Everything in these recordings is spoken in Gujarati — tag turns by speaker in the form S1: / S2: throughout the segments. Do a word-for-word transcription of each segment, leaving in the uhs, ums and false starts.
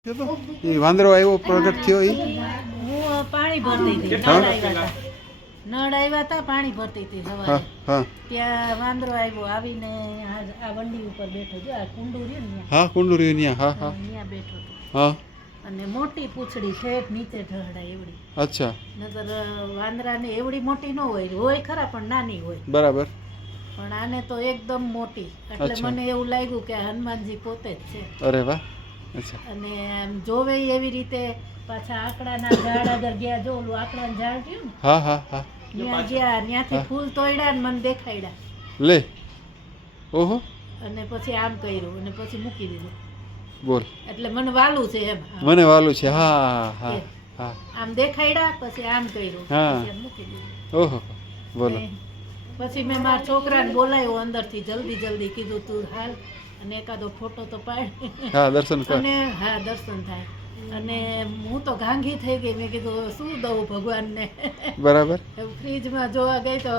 S1: એ વાંદરો આવ્યો પ્રગટ થયો એ
S2: હું પાણી ભરતી હતી નળ આવ્યા હતા નળ આવ્યા હતા પાણી ભરતી હતી સવારે ત્યાં વાંદરો આવ્યો આવીને આ વંડી ઉપર બેઠો જો આ કુંડું રહ્યું ને
S1: હા કુંડું રહ્યું ન્યા હા હા
S2: ત્યાં બેઠો હતો
S1: હા
S2: અને મોટી પૂંછડી ઠેઠ નીચે ઢહડાય એવડી
S1: અચ્છા
S2: નતર વાંદરાને એવડી મોટી ન હોય હોય ખરા પણ નાની હોય
S1: બરાબર
S2: પણ આને તો એકદમ મોટી એટલે મને એવું લાગ્યું કે હનુમાનજી પોતે જ છે
S1: અરે વાહ અચ્છા
S2: અને આમ જોવે એવી રીતે પાછા આકડાના ઝાડ આગળ ગયા જો ઓલું આકડાનું ઝાડ રહ્યું ને
S1: હા હા હા
S2: ત્યાં ગયા ત્યાંથી ફૂલ તોડ્યા ને મને દેખાડ્યા
S1: લે ઓહો
S2: અને પછી આમ કર્યું અને પછી મૂકી દીધું
S1: બોલ
S2: એટલે મને વાલું છે એમ
S1: મને વાલું છે હા હા હા
S2: આમ દેખાડ્યા પછી આમ કર્યું પછી આમ મૂકી દીધું
S1: ઓહો બોલો
S2: પછી મેં મારા છોકરાને બોલાવ્યો અંદરથી જલ્દી જલ્દી કીધું તું હાલ અને એકાદો ફોટો તો પાડ
S1: હા દર્શન કર
S2: અને હા દર્શન થાય અને હું તો ઘાંઘી થઈ ગઈ મેં કીધું શું દઉં ભગવાનને
S1: બરાબર
S2: ફ્રીજમાં જોવા ગઈ તો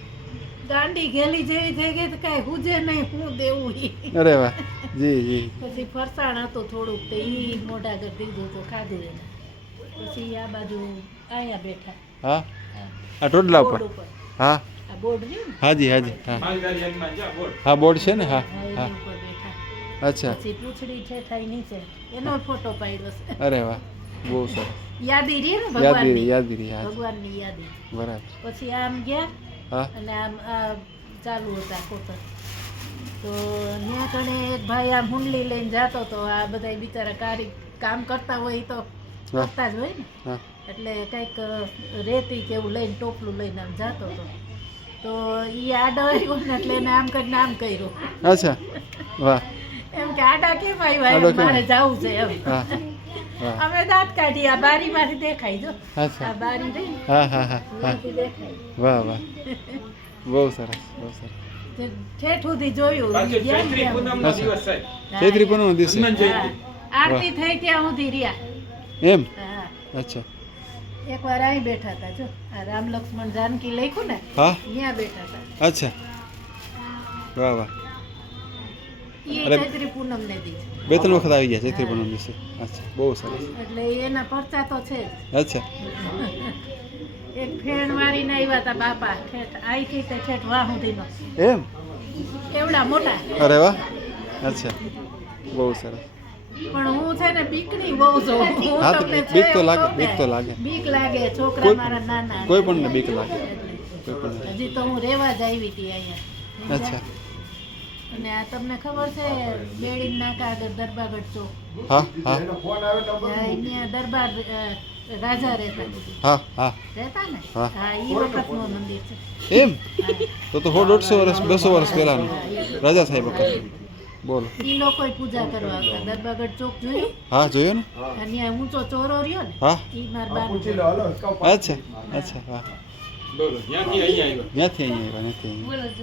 S2: દાંડી ગેલી જેવી થઈ ગઈ તો કાંઈ હુજે નહીં હું દેવું ઈ
S1: અરે વાહ જી જી
S2: પછી ફરસાણ હતું થોડુંક તો ઈ મોઢા આગળ દીધું તો ખાધું એને પછી આ બાજુ અહીંયા બેઠા
S1: હા આ ટોડલા ઉપર હા
S2: આ બોર્ડ રહ્યું ને
S1: હાજી હાજી હા હા બોર્ડ છે ને હા હા
S2: એની ઉપર બેઠા
S1: અચ્છા
S2: પછી પૂંછડી છે થાય નીચે એનો ફોટો પાડ્યો છે
S1: અરે વાહ બહુ સરસ
S2: યાદી રહી ને
S1: યાદગીરી
S2: ભગવાનની
S1: યાદગીરી હા
S2: ભગવાનની યાદી
S1: બરાબર
S2: પછી આમ ગયા
S1: હા
S2: અને આમ આ ચાલુ હતા કોતર તો ત્યાં કણે એક ભાઈ આમ હુંડલી લઈને જતો તો આ બધા બિચારા કારી કામ કરતા હોય એ તો કરતા જ હોય ને
S1: હા
S2: એટલે કંઈક રેતી કે એવું લઈને ટોપલું લઈને આમ જતો હતો તો એ આડો આવ્યો ને એટલે એને આમ કરીને આમ કર્યું
S1: અચ્છા વાહ
S2: એમ કે આડા કેમ આવ્યા મારે જવું છે એમ
S1: હા વાહ
S2: અમે દાંત કાઢી આ બારીમાંથી દેખાય જો
S1: અચ્છા
S2: આ બારી રહી
S1: હા હા હા હા
S2: ત્યાંથી દેખાય
S1: વાહ વાહ બહુ સરસ બહુ સરસ
S2: ઠેઠ સુધી જોયું
S1: ચૈત્રી પૂનમનો દિવસ
S2: આરતી થઈ ત્યાં સુધી રહ્યા
S1: એમ
S2: હા
S1: અચ્છા
S2: એક વાર અહીં બેઠા હતા જો આ રામ લક્ષ્મણ જાનકી લખ્યું ને
S1: હા
S2: ત્યાં બેઠા હતા
S1: અચ્છા વાહ વાહ
S2: ઈ
S1: અરે.
S2: ચૈત્રી પૂનમ ને દી
S1: બે ત્રણ વખત આવી ગયા ચૈત્રી પૂનમ દિવસે અચ્છા બહુ સરસ
S2: એટલે એના પરચા તો છે જ
S1: અચ્છા
S2: એક ફેણ વાળીને આવ્યા હતા બાપા ઠેઠ અહીંથી તે ઠેઠ વાહ સુધીનો
S1: એમ
S2: એવડા મોટા
S1: અરે વાહ અચ્છા બહુ સરસ
S2: પણ હું છે ને બીકની બહુ છું હું
S1: હા તો
S2: તમને
S1: બીક
S2: છે
S1: તો
S2: એવું
S1: લાગે
S2: કહું ને.
S1: બીક તો લાગે
S2: બીક લાગે છોકરા
S1: કોઈ-
S2: મારા નાના
S1: કોઈ પણ ને બીક લાગે કોઈ પણ ને.
S2: હજી તો હું રેવા જ આવી હતી અહીંયા
S1: અચ્છા
S2: અને આ તમને ખબર છે બેડીન નાકા આગળ દરબારગઢ ચોક
S1: હા હા
S2: અહીંયા દરબાર અ, રાજા રહેતા
S1: હા હા
S2: રહેતા ને
S1: હા.
S2: હા ઈ વખતનું મંદિર છે
S1: એમ તો તો સો દોઢસો વર્ષ બસો વર્ષ પહેલાનું રાજા સાહેબ વખત બોલો
S2: ઈ લોકો પૂજા કરવા આવતા દરબારગઢ ચોક જોયું
S1: હા જોયો ને
S2: અને ત્યાં ઊંચો ચોરો રહ્યો ને
S1: હા
S2: ઈ માર બાનું
S1: અચ્છા અચ્છા વાહ ત્યાંથી અહીંયા આવ્યા ત્યાંથી અહીંયા આવ્યા